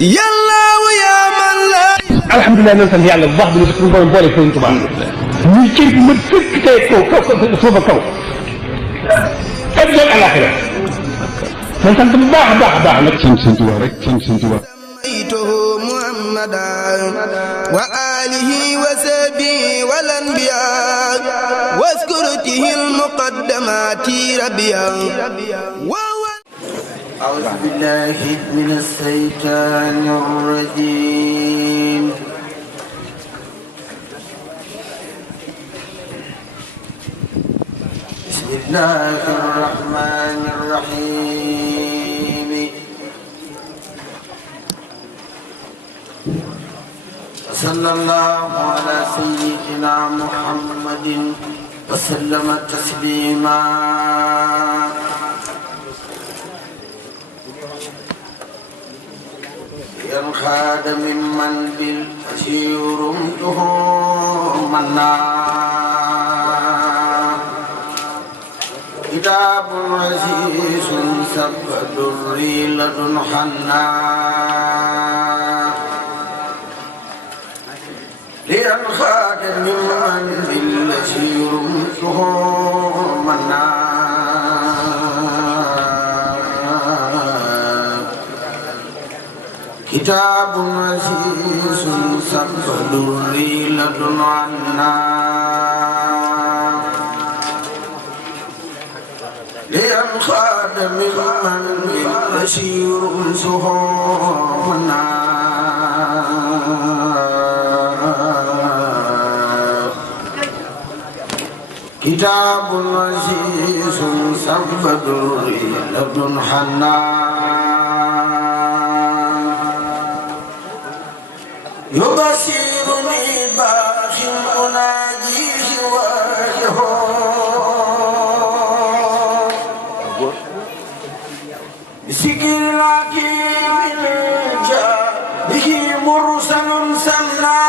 yàllaaw yaa man la. alhamdulilah nañ sant yàlla bu baax bi ñu suñu borom boole Sëriñ Tuubaa ñuy cër bi ma fekk tey kaw suufa kaw ak doon alaxira man sant bu baax a baax a baax nag sant Sëriñ Tuubaa rek sant Sëriñ Tuubaa سميته محمدا وآله وصحبه والأنبياء واذكرته المقدمات ربيا. أعوذ بالله من الشيطان الرجيم. بسم الله الرحمن الرحيم. وصلى الله على سيدنا محمد وسلم تسليما. ينخاد ممن بالأسير رمته منا كتاب عزيز سب دري لدن حنا لينخاد ممن بالأسير رمته منا كتاب عزيز سب دري لدن عنا لينخاد ممن بالبشير سهومنا كتاب عزيز سب دري لدن حنا يبصرني باخ أناجيه وجهه بسكر العكيم جاء به مرسل سنا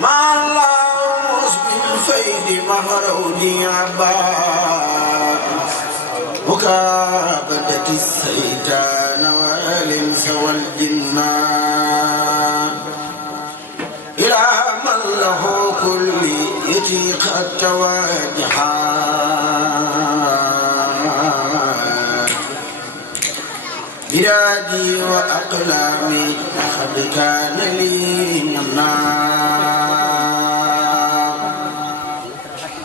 مع الله بالفيد مهرودي عباد مكابدة السيطان والإنس والجنان إلى من له كل يتي قد تواجها بلادي وأقلامي قد كان لي نمنا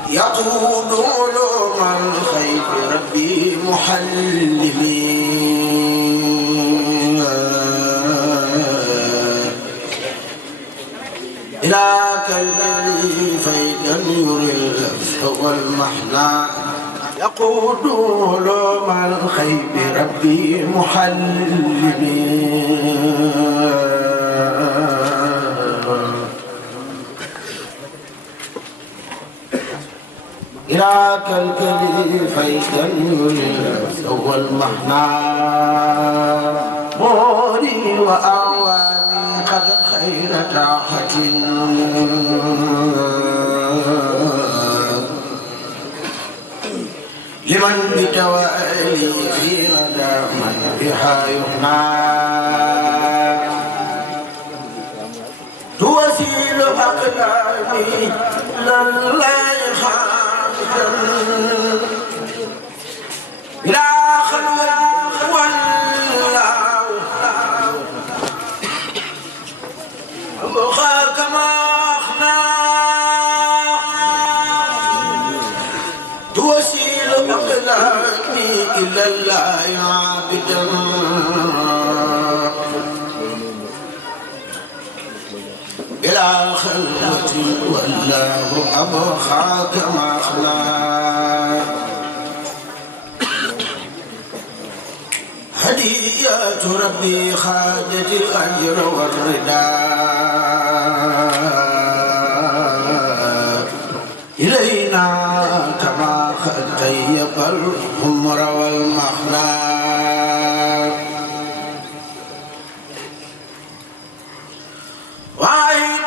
يقود علوم الخير ربي محلمين إلى كالذي فيدا يري اللفظ والمحنى يقود علوم الخير ربي محلمين إلى كالكلي فيدا يري سوى المحنى موري وأعواني قد خير راحة لمن بتوالي في غدا من بها يغنى توسيل أقدامي لله لا خلوة ولا أبخاك ما أخنا توسيل أقلامي إلى الله عابدا إلى خلوة والله أبخاك ما أخنا هديات ربي خادت الأجر والرداء إلينا كما قد طيب الحمر والمخلاق وعيد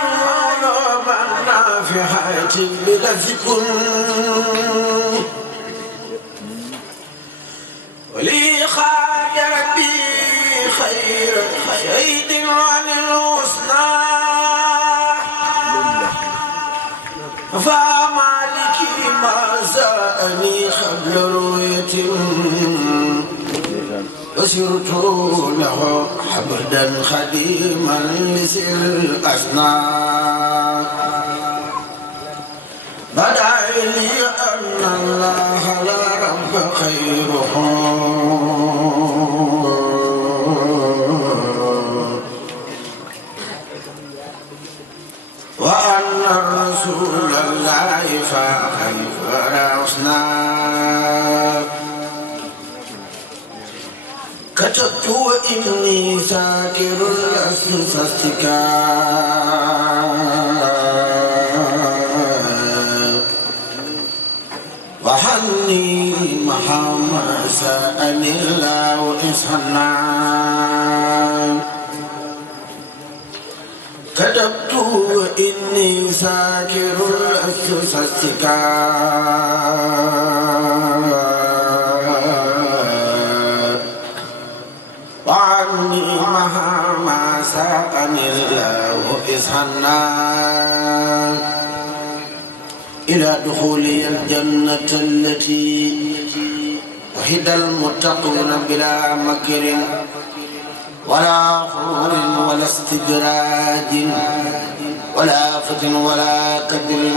من نافحة بلفكم ولي قبل رؤية وسرت له حمدا خديما لسر الأسنان بدا لي أن الله لا رب خيره وأن الرسول الله فاق الفرسنا كتبت وإني ساكر لست فاستكاء وحني محمد سأني الله إسحنا كتبت وإني ساكر لست فاستكاء وعني مهما ساقني الله إسحنا إلى دخولي الجنة التي وحد المتقون بلا مكر ولا خور ولا استدراج ولا آفة ولا كدر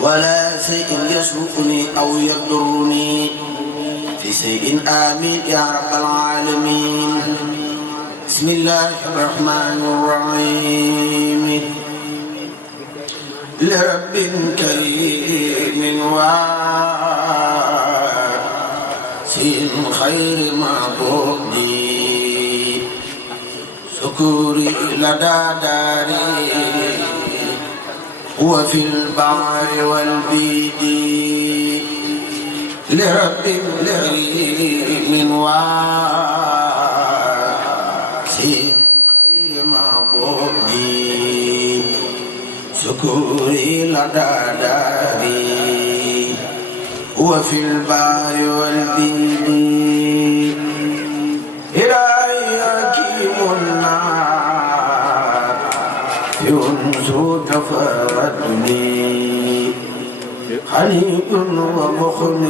ولا شيء يسوقني أو يضرني في شيء آمين يا رب العالمين بسم الله الرحمن الرحيم لرب كريم واسع خير معبودي شكوري لدى داري وفي البحر والبيد لرب كريم واسع خير معبودي شكوري لدى داري وفي البحر والبيد إلهي حكيم ينسو تفردني خليق ومخن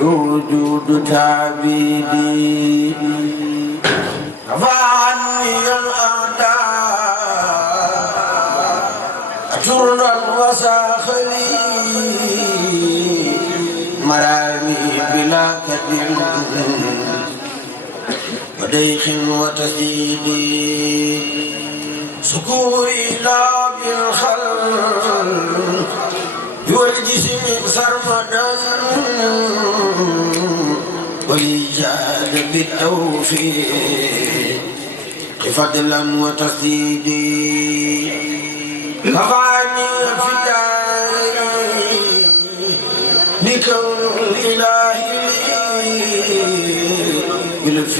وجود تعبيدي رفعني الأعداء جرا وساخلي مرامي بلا كدر وديخ وتسديدي سكوري لا بالخلق والجسم سرمدا والإيجاد بالتوفيق فضلا وتسديدي كفاني فدائي بكون الإله لي بلطف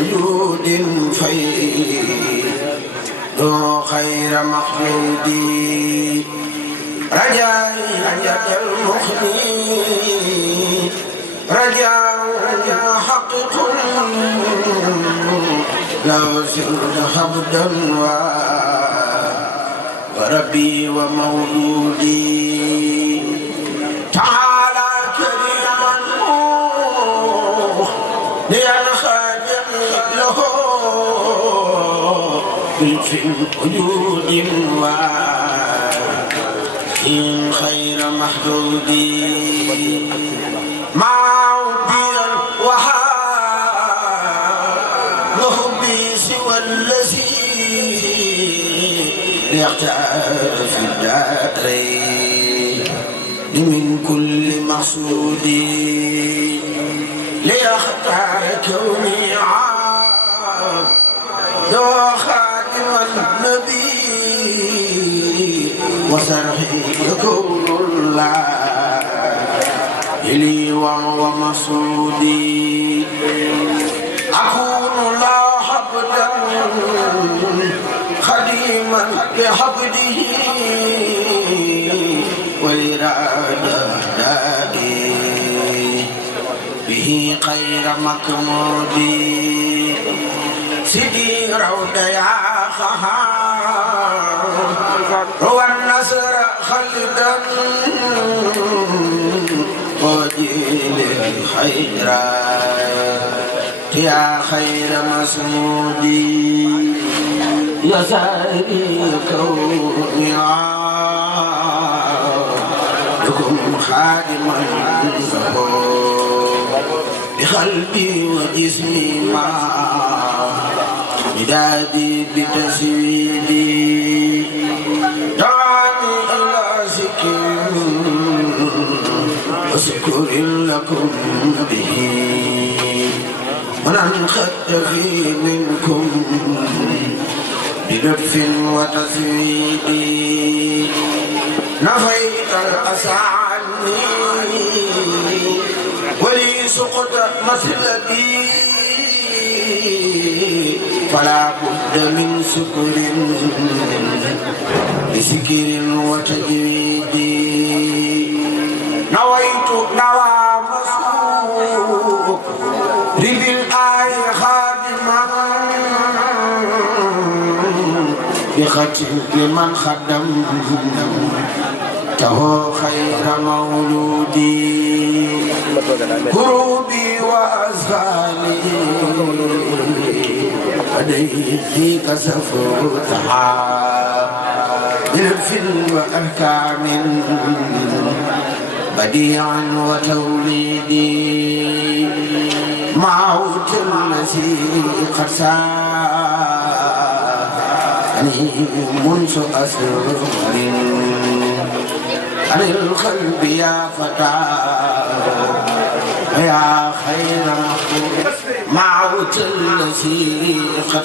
وجود فيض خير مخلودي رجائي رجاء المخلي رجاء محقق لو سرت حمدا وربي ومولودي تعالى كريما لينخدم له في وجود وإن خير محدودي معودي الوهاب وحبي سوى الذي يختار في الدارين من كل مقصود ليختار كوني عبد خادم النبي وسرحي يكون الله لي وهو مقصودي أكون لا حبدا خديما بحبده وإرادة دادي به خير مكمودي سيدي رود يا خهار هو النصر خلدا وجيل الخيرات يا خير مسعودي يا سائري كوني عبدكم خادما بقلبي وجسمي مع بدادي بتسويدي دعاني إلى ذكر وشكر لكم به ولن خد في منكم بلطف وتسويد نفيت الأسى عني ولي سقط مثلبي فلا بد من سكر بسكر وتجويد نويت نوى مسوق ربي الآي خادما بختم لمن خدم ته خير مولودي كروبي وأزغالي لديه كسفتها بالفل وأحكام بديعا وتوليدي معوت الذي قد ساءني منذ أسر عن القلب يا فتى يا خير معوت الذي قد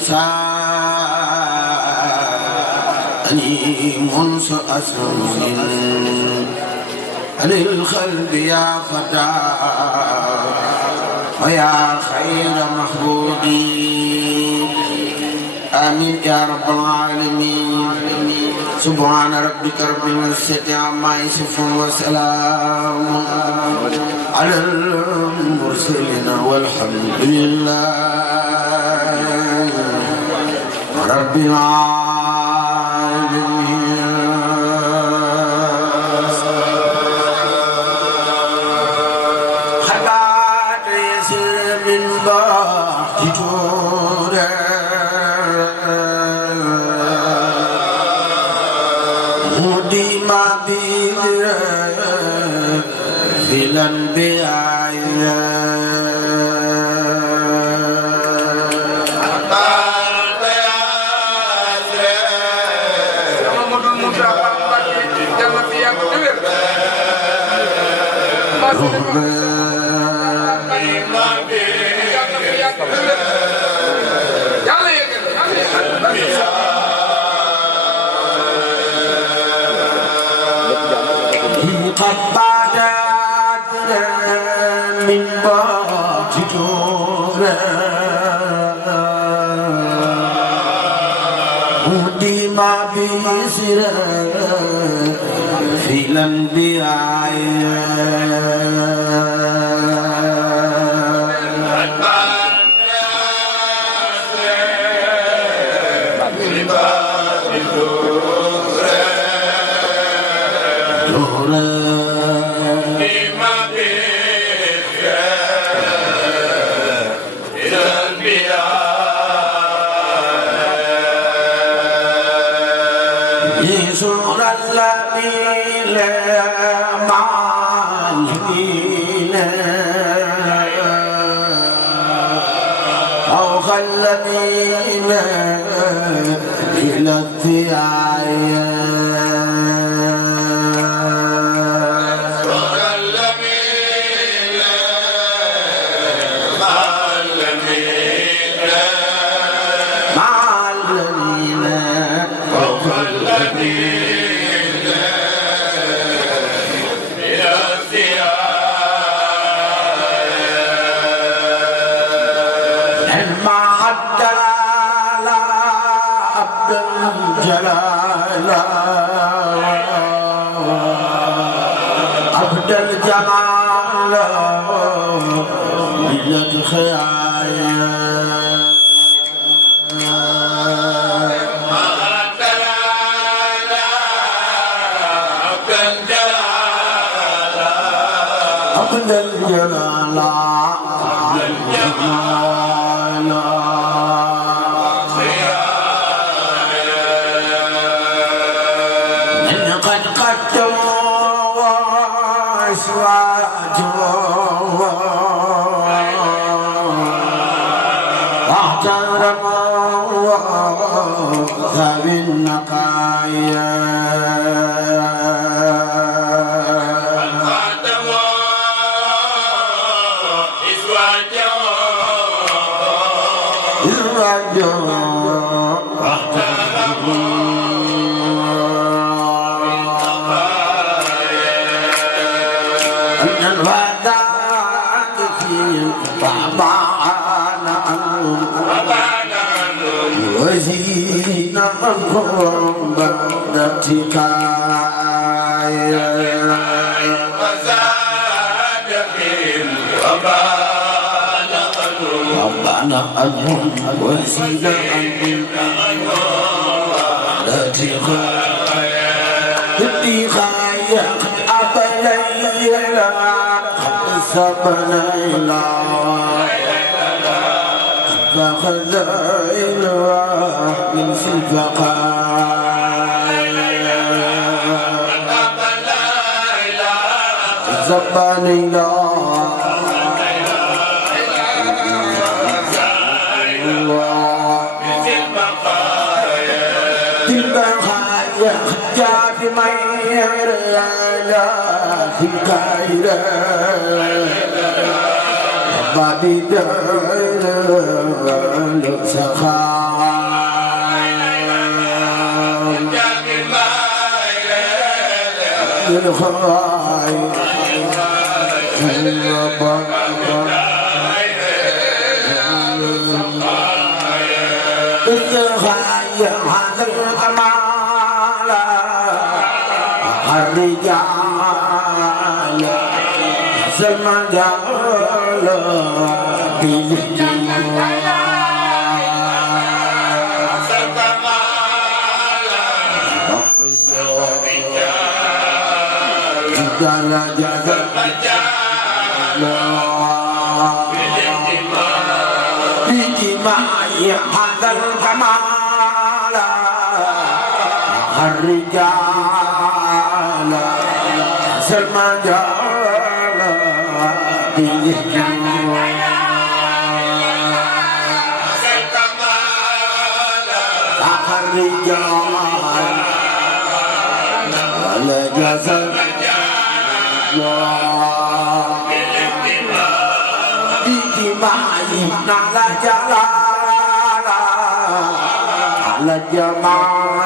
ساءني منذ أسر عن القلب يا فتى ويا خير محبوبي آمين يا رب العالمين سبحان ربك رب العزة عما يصفون وسلام على المرسلين والحمد لله رب العالمين. خلات يسير من بعد مديما بير في الأنبياء قد بعدت من بعد دورا وديما بيسرا في الأنبياء أو خلنينا إلى الثياب عبد الجمال ليلة خيال أبدى الجلال من قد قدموا وأسواجهم واحترموا ذوي النقايا وزينا القرب بعدتك ربنا أنهم وزينا بعدتك بدي خايق أبليلا سبليلا فخذين من في البقاء زبانيلا البقاء جاد مير لا في كايرة بابي دار سخاء الخاي الخاي هذا الكمال الرجال زمان جال جالا جالا بجماع هذا الكمال الرجال سلمى جالا الرجال ولا جسد بجماعي على جلال على جمال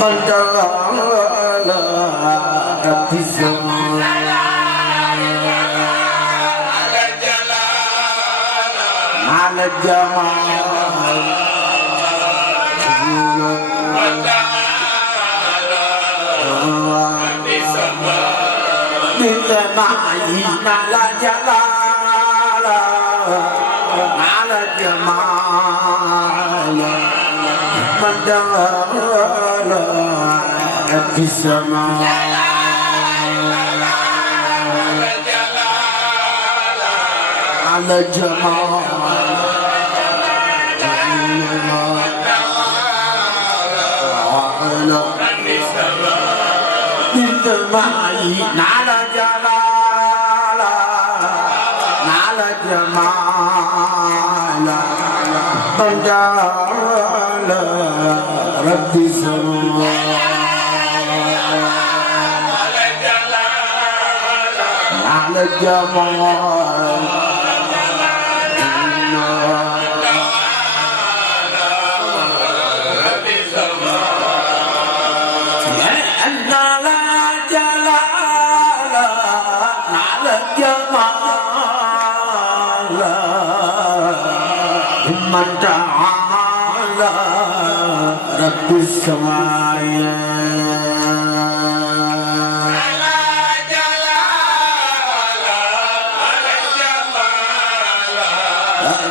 من جلال ربي السماء على الجمال معي على جلال على جمال من دار في السماء على جمال معي على جلال على جمال من جعل ربي سماء على جمال من تعالى رب السماء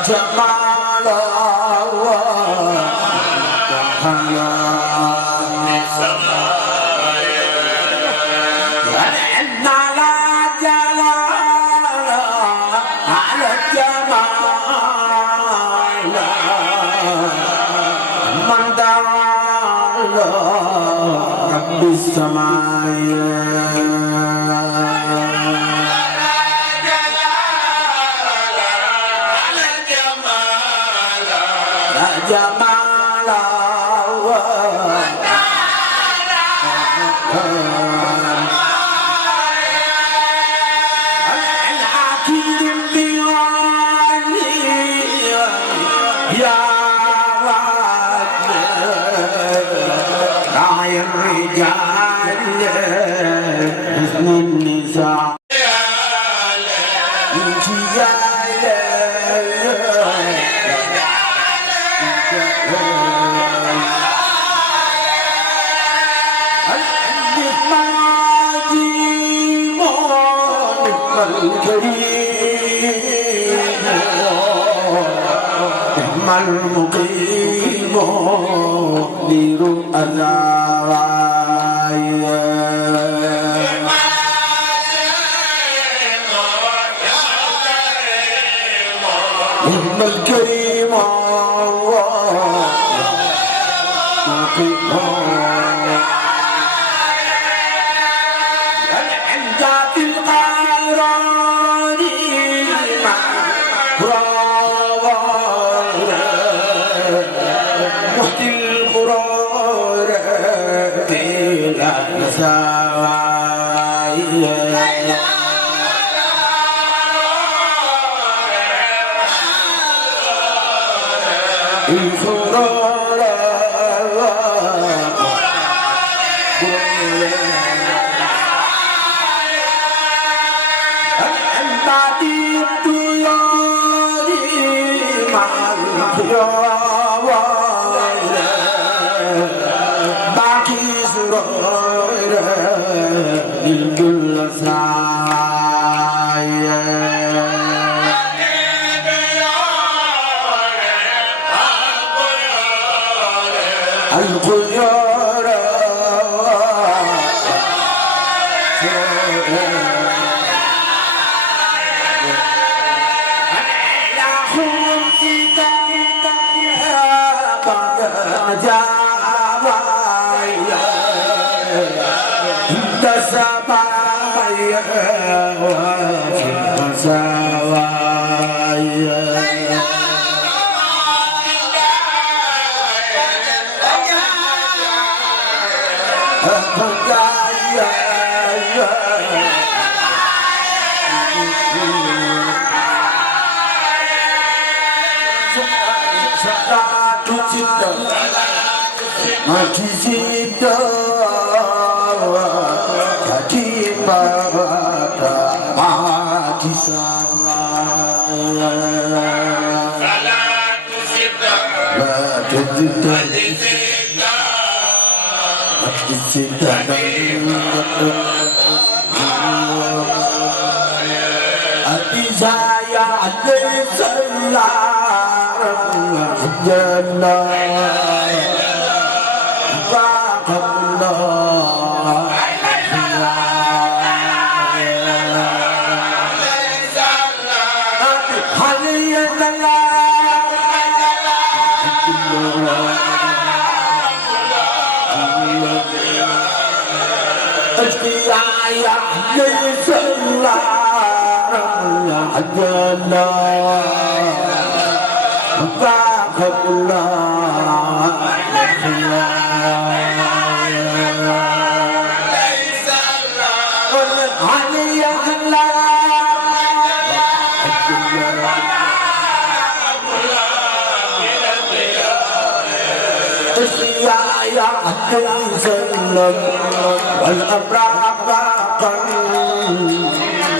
جمال الله السماء المقيم لرؤى نعم الكريم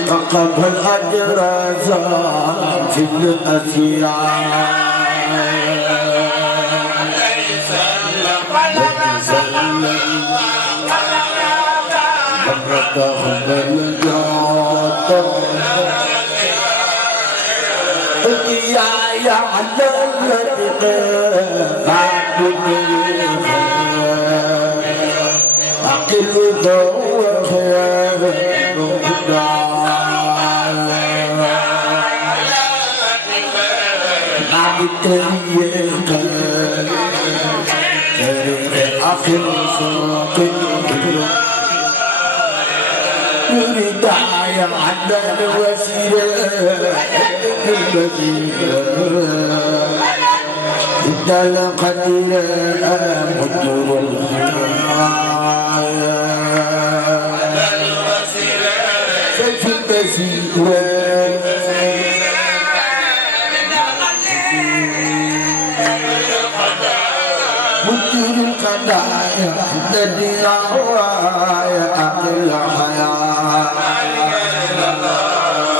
فقد الأجر زاد في الأسياء يا علم أقل ذو خير آخر سوق يريد داعي عنا الوسيلة إن القدير مدر سيف المسيرة الذي روايا أهل الحياة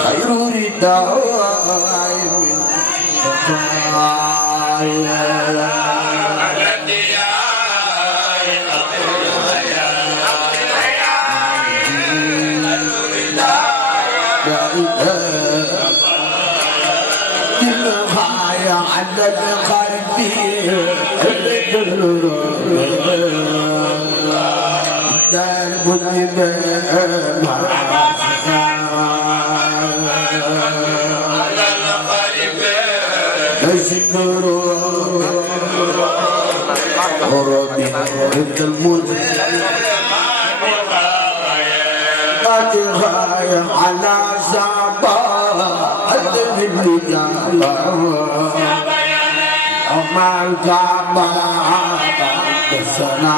خير رداء على القلب درب الإمام على القلب تسمر هرب ضد الموت غاية على صعبة من مع الكعبة بالسنة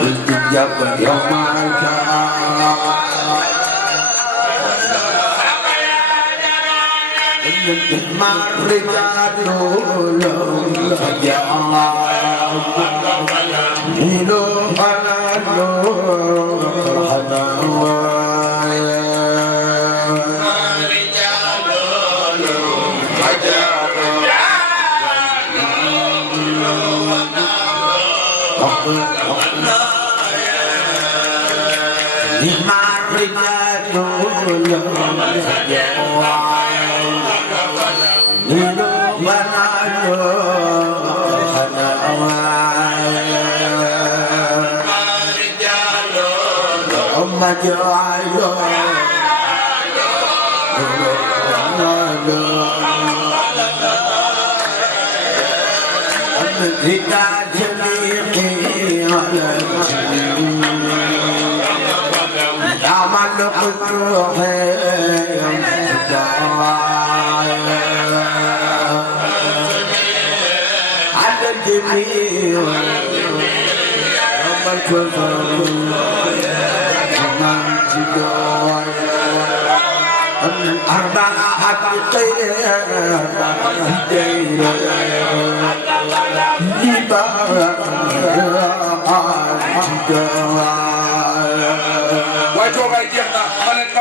بالإجابة يوم الكعبة مع الرجال لهم فجأة إلو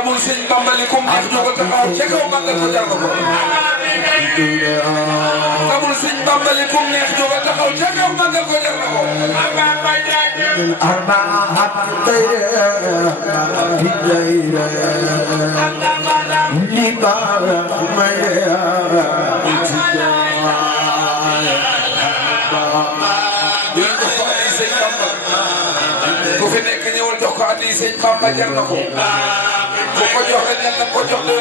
amul sëñ Bambali kum neex jóg taxaw ca kaw màggal ko jar na ko amul sëñ Bambali kum neex jóg taxaw ca kaw màggal ko jar na ko ku fi nekk ñëwal jox ko addi sëñ Bamba jar na ko ko ko jox rek yàlla ko jox de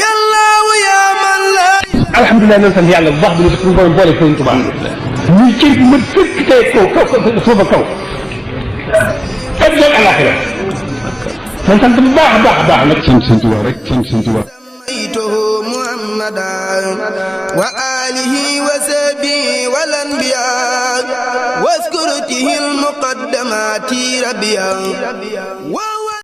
yàllaaw yaa man la. alhamdulilah nañ sant yàlla bu baax bi ñu suñu borom boole Sëriñ Tuubaa ñuy cër bu mat fekk tey kaw suufa kaw ak jël àllaaxira nañ sant bu baax a baax a baax nag sant Sëriñ Tuubaa rek sant Sëriñ Tuubaa محمدا وآله وصحبه والأنبياء واذكرته المقدمات ربيا